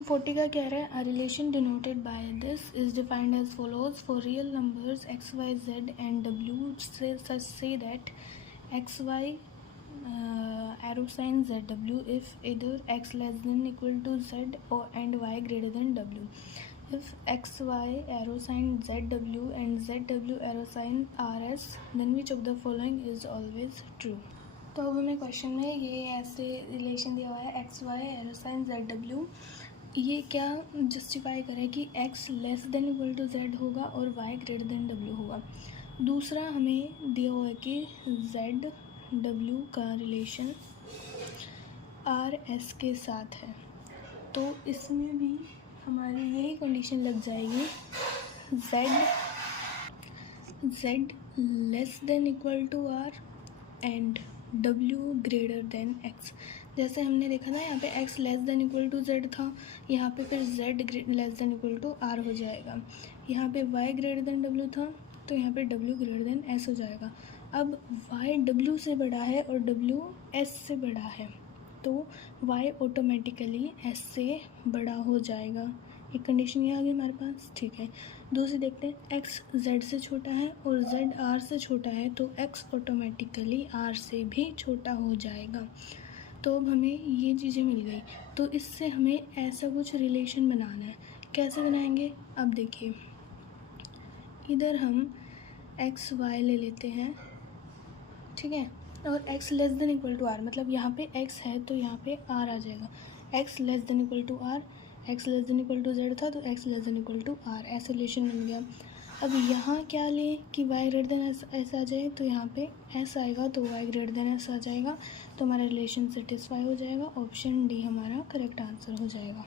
40 का कह रहा है a relation denoted by this is defined as follows for real numbers x y z and w say that x y arrow sign z w if either x less than equal to z or and y greater than w. If x y arrow sign z w and z w arrow sign rs then which of the following is always true. तो अब हमें question में ये ऐसे relation दिया हुआ है X Y arrow sign Z W, ये क्या जस्टिफाई करे कि x less than equal to z होगा और y ग्रेटर देन w होगा। दूसरा हमें दिया हुआ है कि z w का रिलेशन r s के साथ है, तो इसमें भी हमारी यही कंडीशन लग जाएगी z less than equal to r and w greater than x। जैसे हमने देखा ना यहाँ पे x less than equal to z था, यहाँ पे फिर z less than equal to r हो जाएगा। यहाँ पे y ग्रेटर देन w था तो यहाँ पे w ग्रेटर देन s हो जाएगा। अब y w से बड़ा है और w s से बड़ा है तो y ऑटोमेटिकली s से बड़ा हो जाएगा। एक कंडीशन ये आ गई हमारे पास, ठीक है। दूसरी देखते हैं x z से छोटा है और z r से छोटा है तो x ऑटोमेटिकली r से भी छोटा हो जाएगा। तो अब हमें ये चीज़ें मिल गई, तो इससे हमें ऐसा कुछ रिलेशन बनाना है। कैसे बनाएंगे, अब देखिए इधर हम एक्स वाई ले लेते हैं, ठीक है, और x less than equal to r, मतलब यहाँ पे x है तो यहाँ पे r आ जाएगा। x less than equal to r, x less than equal to z था तो x less than equal to r, ऐसा रिलेशन बन गया। अब यहाँ क्या लें कि y ग्रेटर देन s आ जाए, तो यहाँ पे s आएगा तो y ग्रेटर देन s आ जाएगा, तो हमारा रिलेशन सेटिस्फाई हो जाएगा। ऑप्शन डी हमारा करेक्ट आंसर हो जाएगा।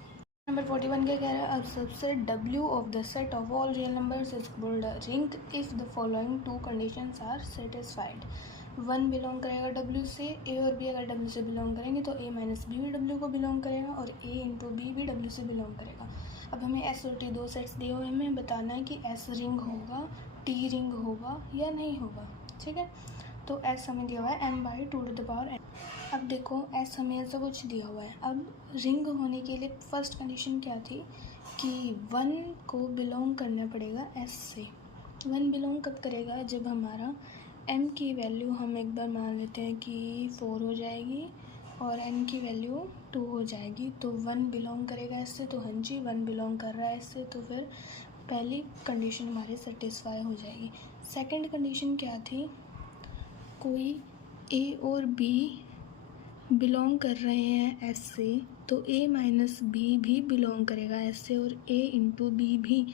नंबर 41 का कह रहा है अब subset w of the set of all real numbers is called a ring if the following two conditions are satisfied. 1 belong करेगा w से, a और b अगर w से बिलोंग करेंगे तो a माइनस बी भी w को बिलोंग करेगा और a इंटू बी भी w से बिलोंग करेगा। अब हमें s और t दो सेट्स दिए हुए हैं, हमें बताना है कि s रिंग होगा, t रिंग होगा या नहीं होगा, ठीक है। तो s हमें दिया हुआ है m/2 to the power n। अब देखो s हमें ऐसा कुछ दिया हुआ है। अब रिंग होने के लिए फर्स्ट कंडीशन क्या थी कि 1 को बिलोंग करना पड़ेगा s से। 1 बिलोंग कब करेगा, जब हमारा m की वैल्यू हम एक बार मान लेते हैं कि 4 हो जाएगी और n की वैल्यू 2 हो जाएगी, तो 1 बिलोंग करेगा इससे, तो हाँ जी 1 बिलोंग कर रहा है इससे, तो फिर पहली कंडीशन हमारी सेटिस्फाई हो जाएगी। सेकंड कंडीशन क्या थी, कोई a और b बिलोंग कर रहे हैं s से तो a माइनस बी भी बिलोंग करेगा s से और a इंटू बी भी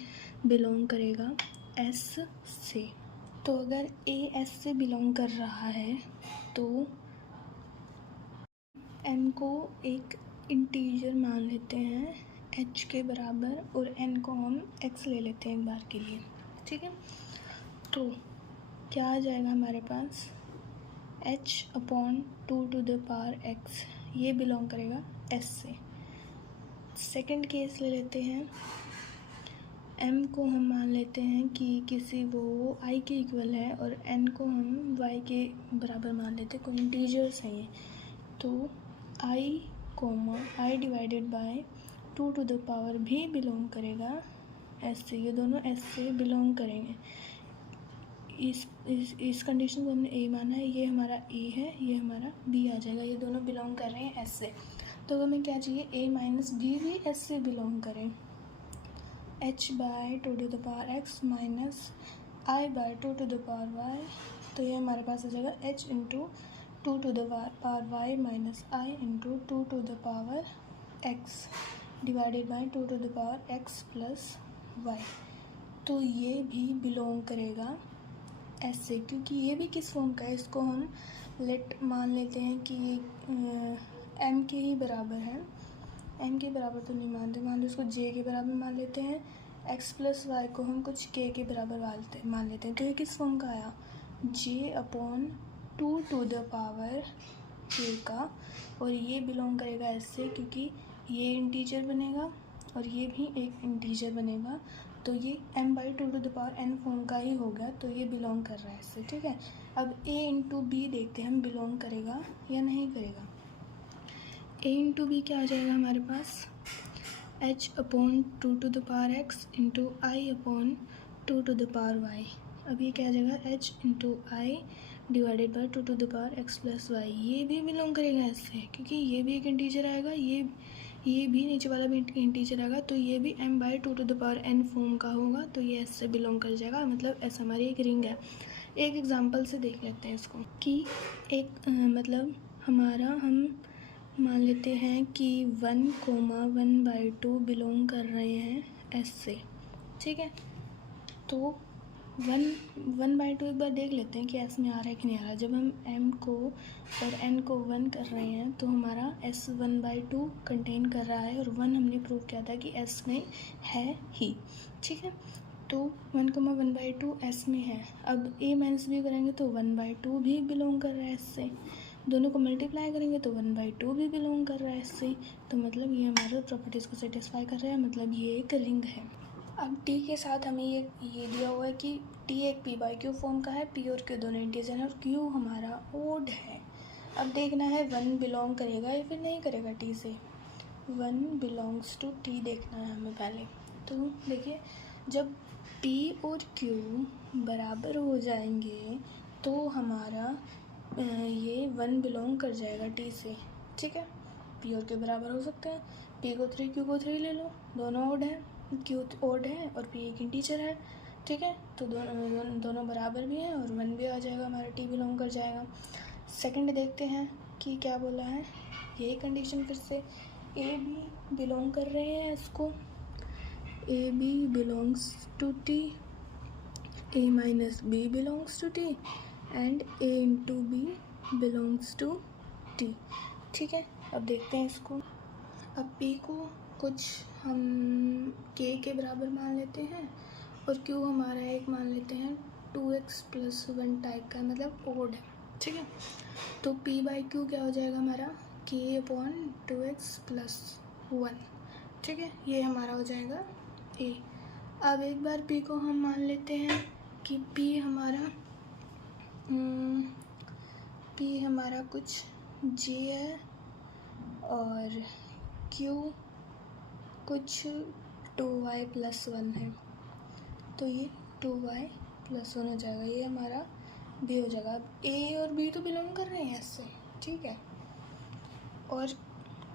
बिलोंग करेगा s से। तो अगर a s से बिलोंग कर रहा है तो m को एक इंटीजर मान लेते हैं h के बराबर और n को हम x ले लेते हैं एक बार के लिए, ठीक है। तो क्या आ जाएगा हमारे पास h/2 to the power x, ये बिलोंग करेगा s से। सेकंड केस ले लेते हैं, m को हम मान लेते हैं कि किसी वो i के इक्वल है और n को हम y के बराबर मान लेते हैं, कोई इंटीजर्स हैं ये, तो i divided by 2 to the power भी बिलोंग करेगा s से, ये दोनों s से बिलोंग करेंगे। इस कंडीशन को हमने a माना है, ये हमारा a है, ये हमारा b आ जाएगा, ये दोनों बिलोंग कर रहे हैं s से। तो हमें क्या चाहिए, a माइनस बी भी s से बिलोंग करें, h/2 to the power x minus i/2 to the power y, तो ये हमारे पास आ जाएगा h into 2 to the power y minus i into 2 to the power x divided by 2 to the power x plus y। तो ये भी belong करेगा s से, क्योंकि ये भी किस फॉर्म का है, इसको हम लेट मान लेते हैं कि ये m के ही बराबर है। m के बराबर तो नहीं मानते, मान लो इसको j के बराबर मान लेते हैं, x प्लस वाई को हम कुछ k के बराबर मान लेते हैं। तो ये किस फॉर्म का आया, j/2 to the power k का, और ये बिलोंग करेगा s से क्योंकि ये इंटीजर बनेगा और ये भी एक इंटीजर बनेगा, तो ये m/2 to the power n form का ही हो गया, तो ये बिलोंग कर रहा है इससे, ठीक है। अब a इंटू बी देखते हैं हम बिलोंग करेगा या नहीं करेगा। a इंटू बी क्या आ जाएगा हमारे पास, h upon 2 to the power x into i upon 2 to the power y। अब ये क्या आ जाएगा, h into I divided by 2 to the power x plus Y. ये भी बिलोंग करेगा इससे, क्योंकि ये भी एक इंटीजर आएगा, ये भी नीचे वाला भी इंटीजर आएगा, तो ये भी m by 2 to the power n form का होगा, तो ये s से बिलोंग कर जाएगा। मतलब ऐसा हमारी एक रिंग है। एक एग्जांपल से देख लेते हैं इसको कि एक मतलब हम मान लेते हैं कि 1,1/2 बिलोंग कर रहे हैं s से, ठीक है। तो 1/2 एक बार देख लेते हैं कि s में आ रहा है कि नहीं आ रहा। जब हम m को और n को 1 कर रहे हैं तो हमारा s 1/2 कंटेन कर रहा है, और 1 हमने प्रूव किया था कि s में है ही, ठीक है। तो 1,1/2 s में है। अब a माइनस b करेंगे तो 1/2 भी बिलोंग कर रहा है s से। दोनों को मल्टीप्लाई करेंगे तो 1/2 भी बिलोंग कर रहा है इससे। तो मतलब ये हमारे प्रॉपर्टीज़ को सेटिस्फाई कर रहा है, मतलब ये एक रिंग है। अब t के साथ हमें ये दिया हुआ है कि t एक p/q फॉर्म का है, p और q दोनों इंटीजर हैं और q हमारा ओड है। अब देखना है 1 बिलोंग करेगा या फिर नहीं करेगा t से। 1 बिलोंग्स टू t देखना है हमें पहले। तो देखिए, जब p और q बराबर हो जाएंगे तो हमारा ये 1 बिलोंग कर जाएगा t से, ठीक है। p और q बराबर हो सकते हैं, p को 3 q को 3 ले लो, दोनों ओड है, q ओड है और p एक इंटीजर है, ठीक है। तो दोनों बराबर भी हैं और 1 भी आ जाएगा, हमारा t बिलोंग कर जाएगा। सेकंड देखते हैं कि क्या बोला है। यही कंडीशन फिर से, a b बिलोंग कर रहे हैं इसको, a b belongs to t, a minus b belongs to t and a into B belongs to t, ठीक है। अब देखते हैं इसको। अब p को कुछ हम k के बराबर मान लेते हैं और q हमारा एक मान लेते हैं 2x प्लस 1 टाइप का, मतलब ओड है, ठीक है। तो p/q क्या हो जाएगा हमारा, k अपॉन 2x प्लस 1, ठीक है। ये हमारा हो जाएगा a। अब एक बार p को हम मान लेते हैं कि p हमारा कुछ j है और q कुछ 2y प्लस 1 है, तो ये 2y प्लस 1 हो जाएगा, ये हमारा b हो जाएगा। अब a और b तो बिलोंग कर रहे हैं इससे, ठीक है। और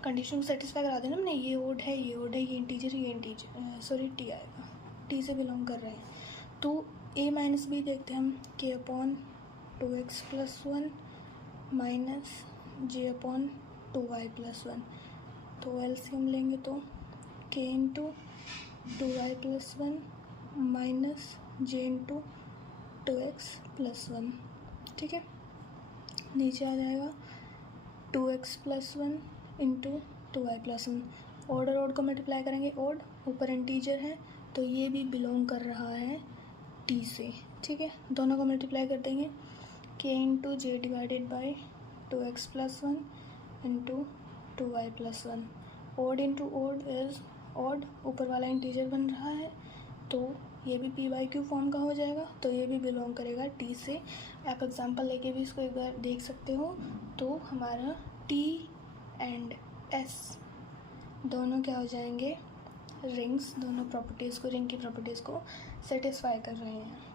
कंडीशन को सेटिस्फाई करा देना हमने, ये ओड है, ये ओड है, ये इंटीजर सॉरी t आएगा, t से बिलोंग कर रहे हैं। तो a माइनस b देखते हैं हम, k upon 2x plus 1 minus j upon 2y plus 1। तो एलसीएम लेंगे तो k into 2y plus 1 minus j into 2x plus 1, ठीक है। नीचे आ जाएगा 2x plus 1 into 2y plus 1। Odd और ओड को मल्टीप्लाई करेंगे, ओड ऊपर इंटीजर है तो ये भी बिलोंग कर रहा है t से, ठीक है। दोनों को मल्टीप्लाई कर देंगे, k into J divided by 2x plus 1 into 2y plus 1। Odd into odd is odd, ऊपर वाला इंटीजर बन रहा है तो ये भी p/q फॉर्म का हो जाएगा, तो ये भी बिलोंग करेगा t से। आप एग्जांपल लेके भी इसको एक बार देख सकते हो। तो हमारा t एंड s दोनों क्या हो जाएंगे, रिंग्स, दोनों प्रॉपर्टीज़ को, रिंग की प्रॉपर्टीज़ को सेटिस्फाई कर रहे हैं।